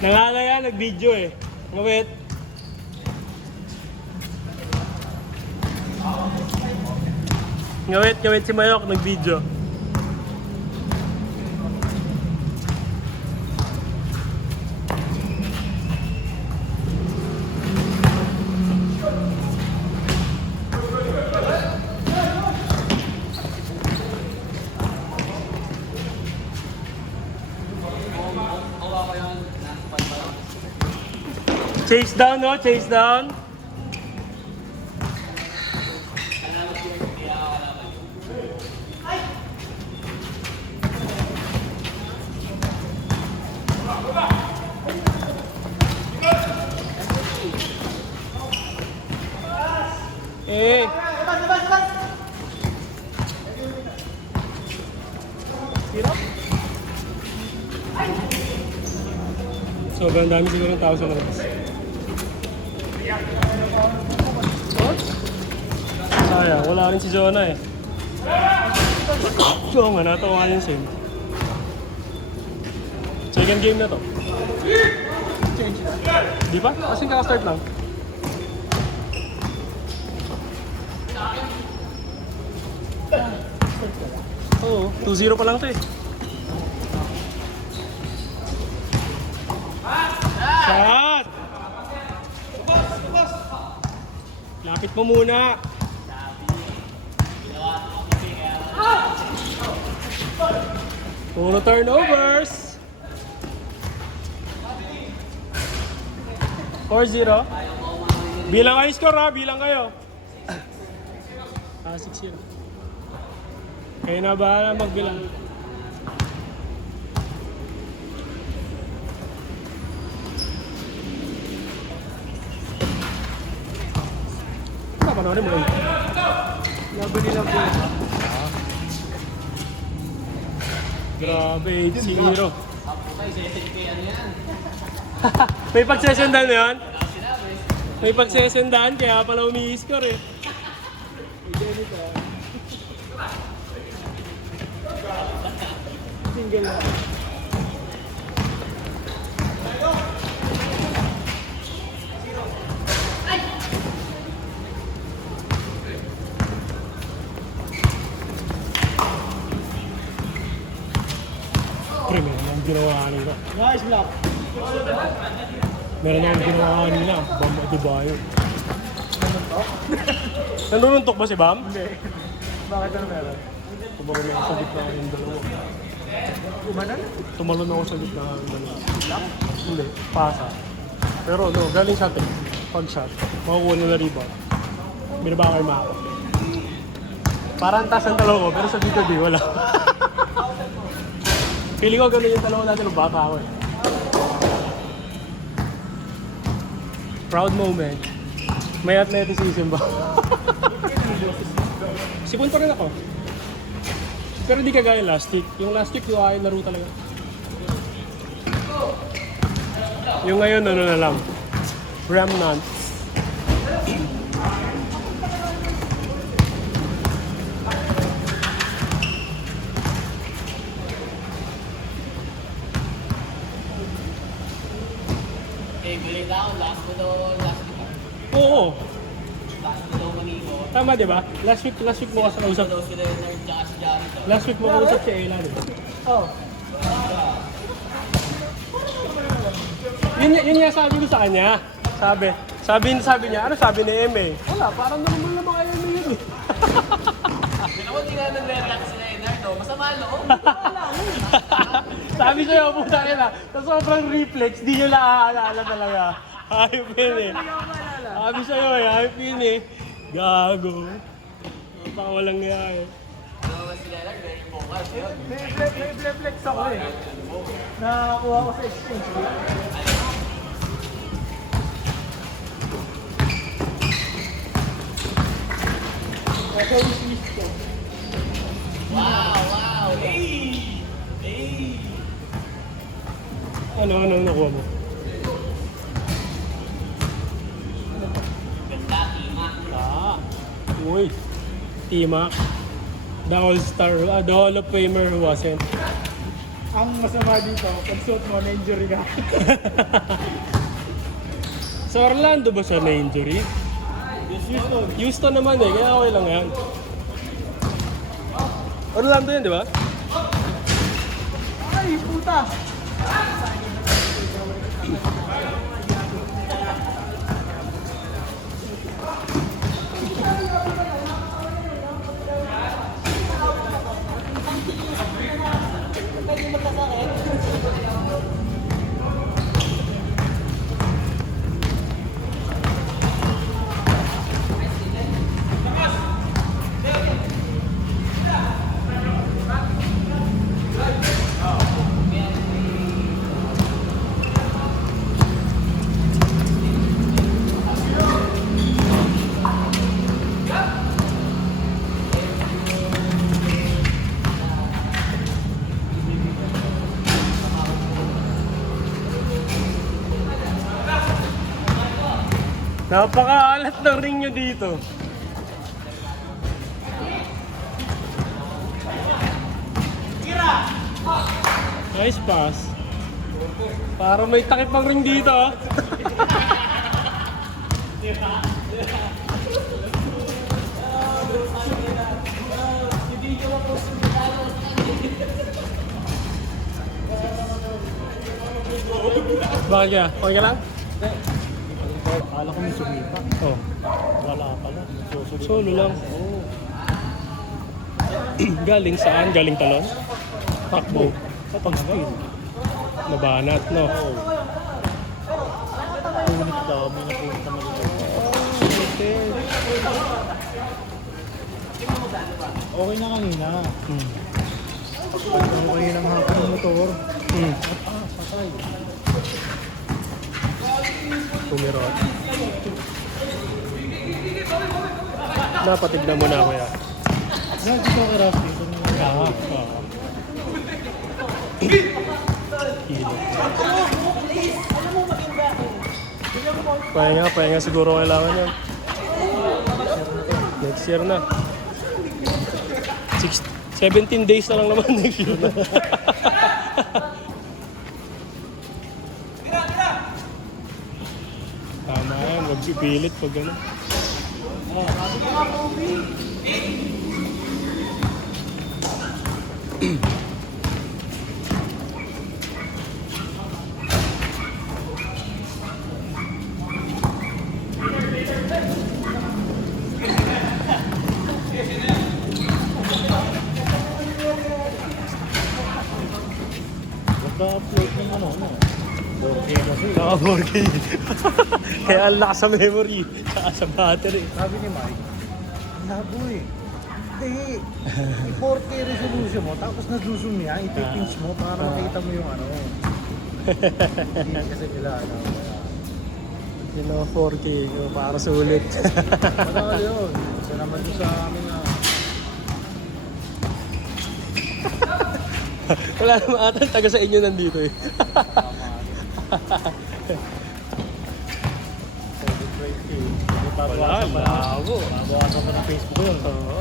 Nangalaya, nag-video eh. Ngawit. Ngawit si Mayok, nag-video. Chase down, no? Chase down. Eh. Sobrang dami siguro ng tao sa labas. Sayang, wala rin si Jonah eh. Oo nga, natawa yung same. Second game na to. Di ba? Kasi kaka-start lang. Oo, 2-0 pa lang to eh. Shot! Lapit mo muna. Puro turnovers. 4-0. Bilang kayo score ha, bilang kayo. 6-0. Kayo na bahala magbilang. Panoorin mo yun. Laban nila po. Grabe, 8-0. May pagsesendan yun? May pagsesendan, kaya pala umi-score eh. Single lang. Pre, meron akong ginawa kanina. Nice block! Meron akong ginawa kanina. Bam Adebayo. Nanununtok ba si Bam? Hindi. Bakit ano meron? Tumalon ako sa gitna ng dalawa. Umanan? Tumalon ako sa gitna ng dalawa. Block? Hindi, pasa. Pero no, galing shot eh. Pag shot, makukuha nila rebound. Binaba ko yung mako. Parang taas ang talo ko, pero sa dito di, wala. Feeling ko gano'n yung dalawa natin ng bata ako eh. Proud moment. May athleticism ba? Sipon pa rin ako. Pero di kagaya last week. Yung last week, yung ayaw laro talaga. Yung ngayon, ano na lang. Remnant. Oo. Tama, di ba? Last week mo kasi kausap. Last week mo kausap si Ella, di ba? Oo. Yun nga sabi ko sa kanya. Sabi niya, ano sabi ni Eme? Wala, parang normal naman kay Eme yun eh. Ako hindi nga nag-relax si Leonardo. Masama loob. Sabi sa'yo, puta nila, sa sobrang reflex, di nyo naaalala talaga. Ayop yun eh. Sabi sa'yo eh, ayop yun eh. Gago. Baka walang nangyari. Ano si Leonardo? Very vocal yun. May flex ako eh. Nakakuha ko sa exchange. Kasi wishlist ko. Wow! Hey! Hey! Ano nakuha mo? Ganda, Tima. Uy. T-Mac. The All-Star, the Hall of Famer who wasn't. Ang masama dito, pag suot mo, na-injury ka. Sa Orlando ba siya na injury? Houston. Houston naman eh, kaya okay lang yan. Orlando yun, di ba? Ay, puta! Napakaalat ng ring nyo dito. Nice pass. Para may takip ang ring dito ah. Bakit ka? Okay ka lang? Akala ko may sumipa. Oh. Wala pala. Solo lang. Galing saan? Galing talon? Takbo. Pag-speed. Nabanat, no? Punit daw, may napunta malito. Okay na kanina. Okay na mahapon ng motor. Patay. Tumirot. Napatignan mo na ako yan. Dito kay Rusty. Pahinga siguro kailangan yan. Next year na. 17 days na lang naman next year na. Tama yan, huwag pipilit pag gano'n. Naka-upload ng ano. 4K kasi. Naka 4K. Kaya ang lakas sa memory, saka sa battery. Sabi ni Mike, labo eh. Hindi. 4K resolution mo, tapos na-zoom niya, ipipinch mo para makita mo yung ano. Hindi kasi nila ano. You know, 4K, para sulit. Madali yun. Isa naman doon sa amin na. Wala naman ata taga sa inyo nandito eh. 720. Wala, labo. Babawasan pa ng Facebook yun. Oo.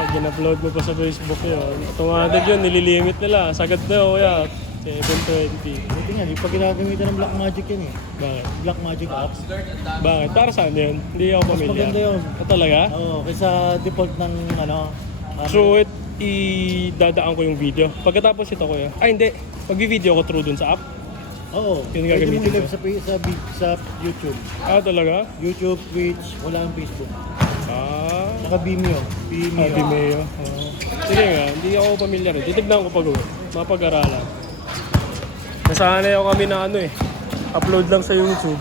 Pag in-upload mo pa sa Facebook yun, automatic yun, nililimit nila. Sagad na o ya, 720. Buti nga, di pa ginagamitan ng Blackmagic yun eh. Bakit? Blackmagic apps. Bakit? Para saan yun? Hindi ako Mas pamilya. maganda yun. Talaga? Oo, kaysa default ng ano. So, idadaan ko yung video. Pagkatapos ito ko yun. Ay, hindi. Pag-video ko through dun sa app. Oo. Yun Pwede gagamitin mo i-live ko. sa YouTube. Ah, talaga? YouTube, Twitch, wala ang Facebook. Ah, Saka Vimeo. Vimeo. Oo. Sige nga, hindi ako pamilyar. Titignan ko pag-uwi. Mapag-aralan. Nasanay ako kami na ano eh. Upload lang sa YouTube.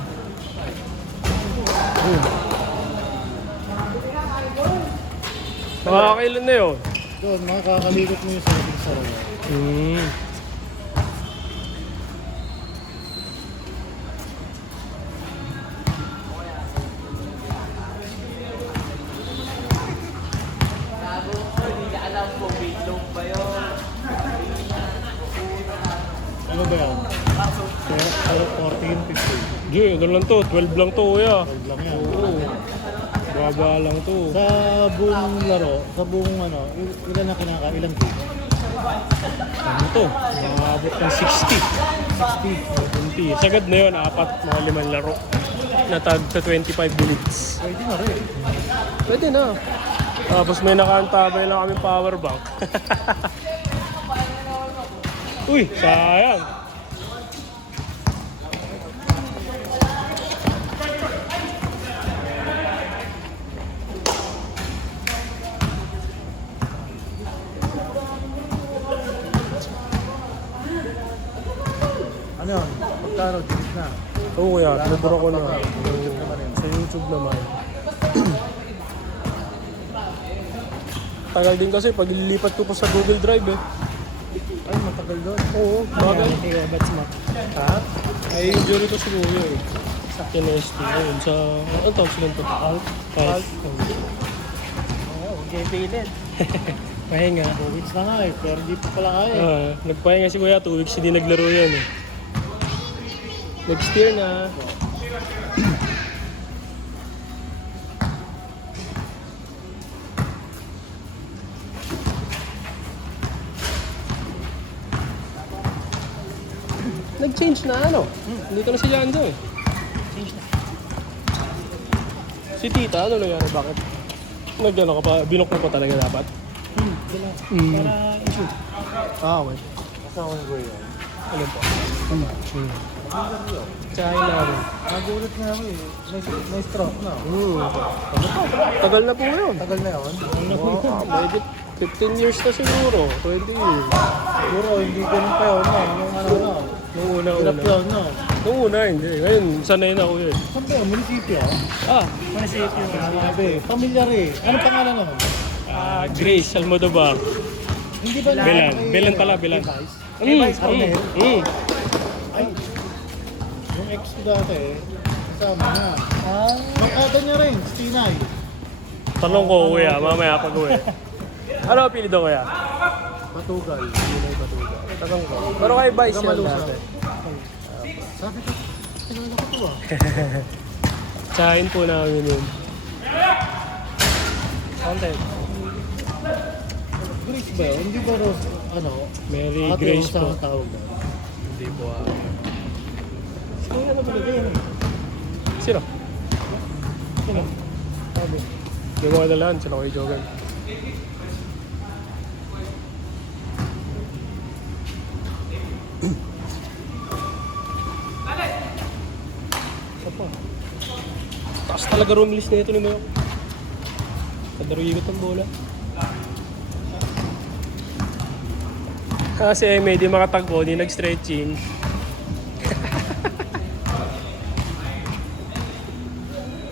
Makakailan na yun? Doon, makakalikot mo yung settings sa room. Hmm. Ano ba yan? Pero 14, 15. Di, ano lang to? 12 lang to, kuya. 12 lang yan. Oo. Baba lang to. Sa buong laro, sa buong ano, ilan na kinaka, ilang game? Ano to? Maabot ng 60. 20. Sagad na yun, apat, mga 5 laro. Natag sa 25 minutes. Pwede na rin. Pwede na. Tapos may nakaantabay lang kami power bank. Uy, sayang. Ano yun? Pagkano, delete na. Oo kuya, Wala tinuturo ko na. na ba? YouTube naman yun. Sa YouTube naman. Tagal din kasi pag ililipat ko pa sa Google Drive eh. Ay, matagal doon. Oo, bagay. Ikaw, bats mo. Ha? Ay, injury ko si Kuya eh. Sa KNST. Yun, sa... Ano tawag sila ito? Alt? Oo, okay, pilit. Pahinga. 2 weeks na nga eh, pero di pa pala kaya eh. Nagpahinga si Kuya, 2 weeks hindi naglaro yan eh. Next year na. Nag-change na ano? Dito na si Janzo eh. Change na. Si Tita, ano nangyari? Bakit? Nag-ano ka pa? Binok mo pa talaga dapat? Wala. Mm. Para issue. Okay. Kasama ko yun. Ano po? Magandang yun. Tsaka namin. Nagulat nga ako eh. May stroke na. Tagal na po yun. Tagal na yun. Medyo 15 years na siguro. 20 years. Siguro hindi ganun pa yun no. Yung ano na. Nung una. Hirap yun no. Nung una, hindi. Ngayon, sanay na ako yun. Saan ba yun? Munisipyo? Munisipyo. Sabi, familiar eh. Ano pangalan naman? Grace Almodovar. Hindi ba Belan. may- Belan pala, Belan. Device? Mm, Arnel? Ay, yung ex ko dati eh. Kasama niya. Makata niya rin, si Tinay. Tanong ko, kuya. Mamaya pag uwi. Ano ang pilido, kuya? Batugal. Tinay Batugal. Tanong ko. Pero kay Vice yan Gamalusa. dati. Sabi ko, kilala ko to ah. Tsahin po namin yun. Content. Grace ba yun? Hindi ba Rose, ano? Mary Ate Grace Rosa po. ang tawag ba? Hindi po Kaya ano talaga yun? Sino? Sino? Sabi. Hindi ko kadalaan. Sino ko i-jogan. Isa pa. Taas talaga room list na ito ni Mayo. Kadarugigot ang bola. Kasi may di makatagpo, di nag-stretching.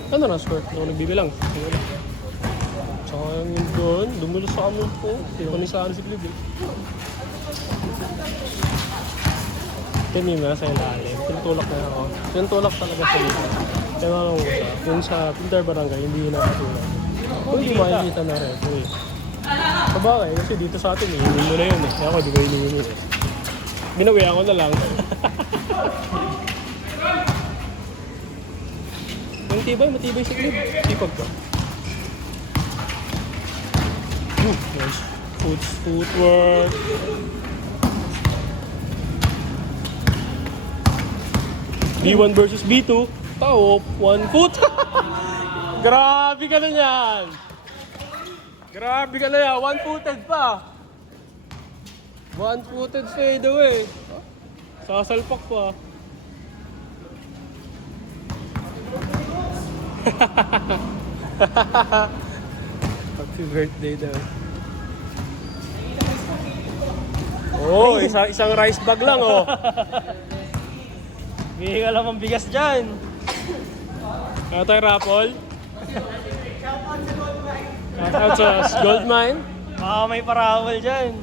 Ano na score? Hindi ako nagbibilang. Tsaka yung doon, dumulo sa amin po. Hindi ko nisaan si Clive. Kanina sa ilalim, tinutulak na ako. Tinutulak talaga sa lipa. Kaya mga usa, yung sa Pintar Barangay, hindi nakatulak. Kung hindi makikita na rin, eh. Sabagay, kasi dito sa atin, iinin mo na yun eh. Kaya ako, di ko iniinin eh. Binawihan ko na lang. Matibay sa clip. Sipag ko. Nice. Footwork. B1 versus B2. Tao, 1 foot. Grabe ka na yan. Grabe ka na yan. 1-footed pa. 1-footed fade away. Sasalpak pa. Happy birthday daw. Oh, isang rice bag lang oh. Bigay ka lang ang bigas dyan. Kaya tayo raffle. Shoutout sa Gold Mine. Baka may parawal dyan.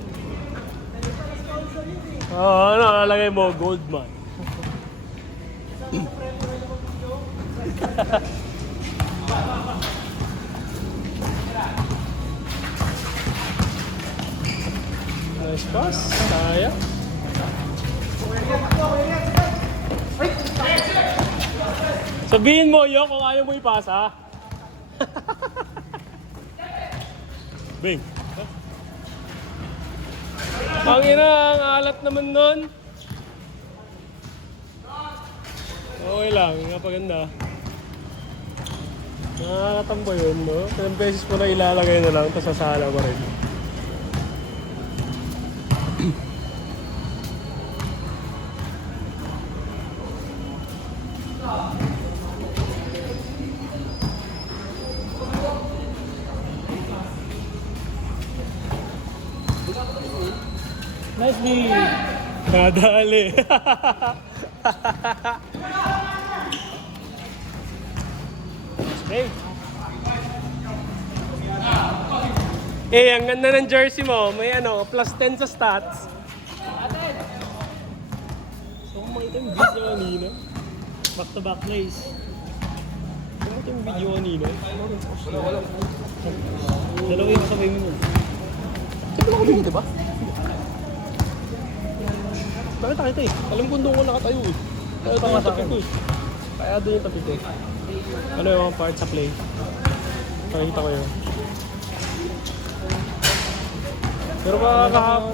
Oh, ano nakalagay mo? Gold Mine. Nice pass. Kaya. Sabihin mo yun kung ayaw mo ipasa. Bing. Pangina, ang alat naman nun. Okay lang, napaganda. Nakakatambo yun, no? Ilang beses mo na ilalagay na lang, tapos sasala pa rin. Nice knee. Nadali. Hey. Ang ganda ng jersey mo. May ano, plus 10 sa stats. So, kung makita yung video kanina. Back to back plays. Kung makita yung video kanina. Dalawa yung kasabay mo nun. Ito lang ako diba? Bakit nakita eh? Alam ko doon ko nakatayo eh. Kaya doon yung tapit ko eh. Kaya doon yung tapit ko. Ano yung mga part sa play? Nakikita ko yun. Pero kahapon.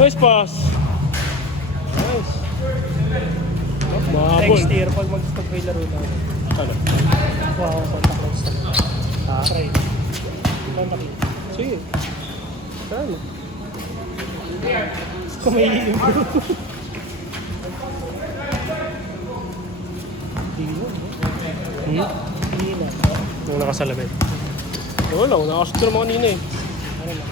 Nice pass. Nice. Mahabol. Next year, pag mag-stop may laro na. Ano? Wow, Santa Claus na. Ah, Try. Santa Claus. sige. Ano? Kung may i-improve. Dino, no? Dino. Nung nakasalamin. Wala, nakasot naman kanina eh. Ano lang.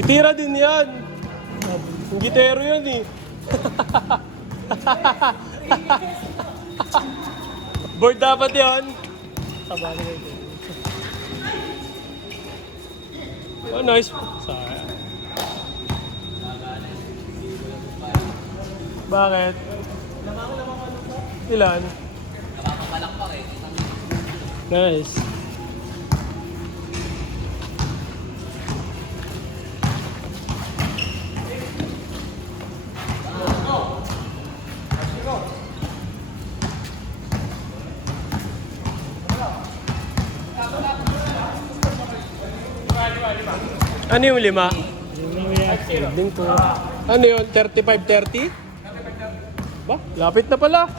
Titira din yan. Yung gitero yan eh. Board dapat yan. Taba na ito. Oh, nice. Sayang. Bakit? Ilan? Nice. Ano yung 5? Yung reaction. Ending ko. Ano yun? 35-30? Ba? Lapit na pala.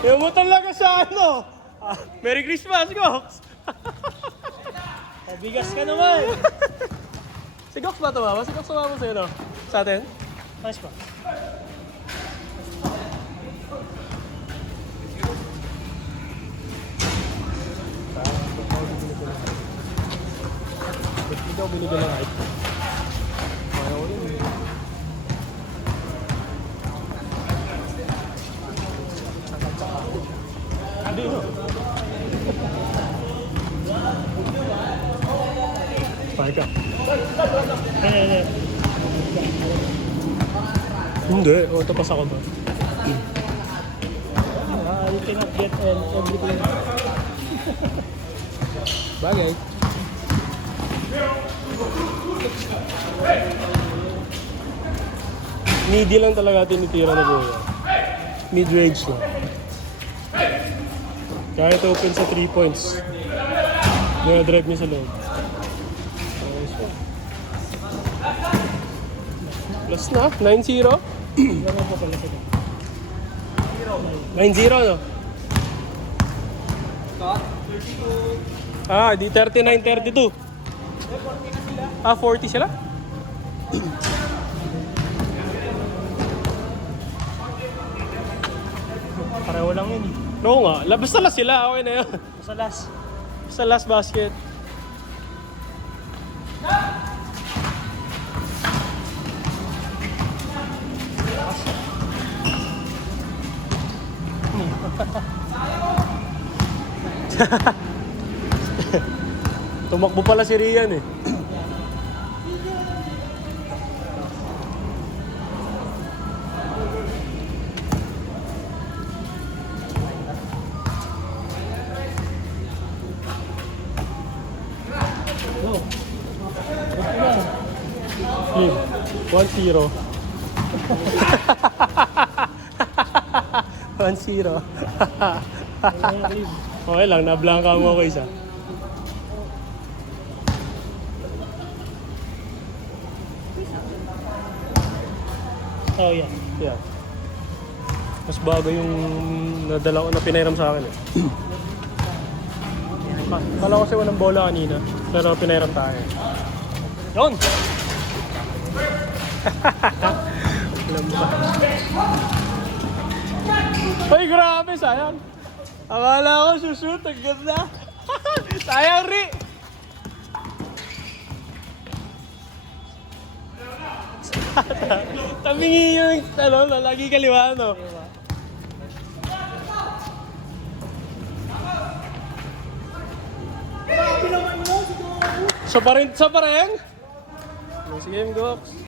Yung mo talaga sa ano? Merry Christmas, Gox! Bigas ka naman. Si Gox ba tumama? Si Gox tumama sa'yo, no? Sa atin? Nice pa. Ikaw binigyan ng height. Ayaw ko yun. Hindi, no? Spike ka. Ayan. Hindi. O, tapas ako ba? You cannot get everything. Bagay. Midi lang talaga tinitira na Goya. Mid-range lang. Kahit open sa 3 points. Nag-drive niya sa loob. Nice one. Plus na, 9-0. Laro pa pala sila. 9-0, no? Ah, di 39-32. Ah, 40 sila? Pareho lang yun eh. Oo nga, basta last sila, okay na yun. Sa last. Sa last basket. Tumakbo pala si Rian eh. Go. Flip. 1-0. 1-0. Okay lang, nablangka mo ako isa. Oh, yeah. Yeah. Mas bago yung nadala ko na pinairam sa akin eh. Kala ko kasi walang bola kanina, pero pinairam tayo. Yun! Alam ba? Ay, grabe, sayang. Akala ko sushoot, ang ganda. Sayang, Ri! Tabingi yung, lagi kaliwa, no? Sa pa rin? Sige, Gox.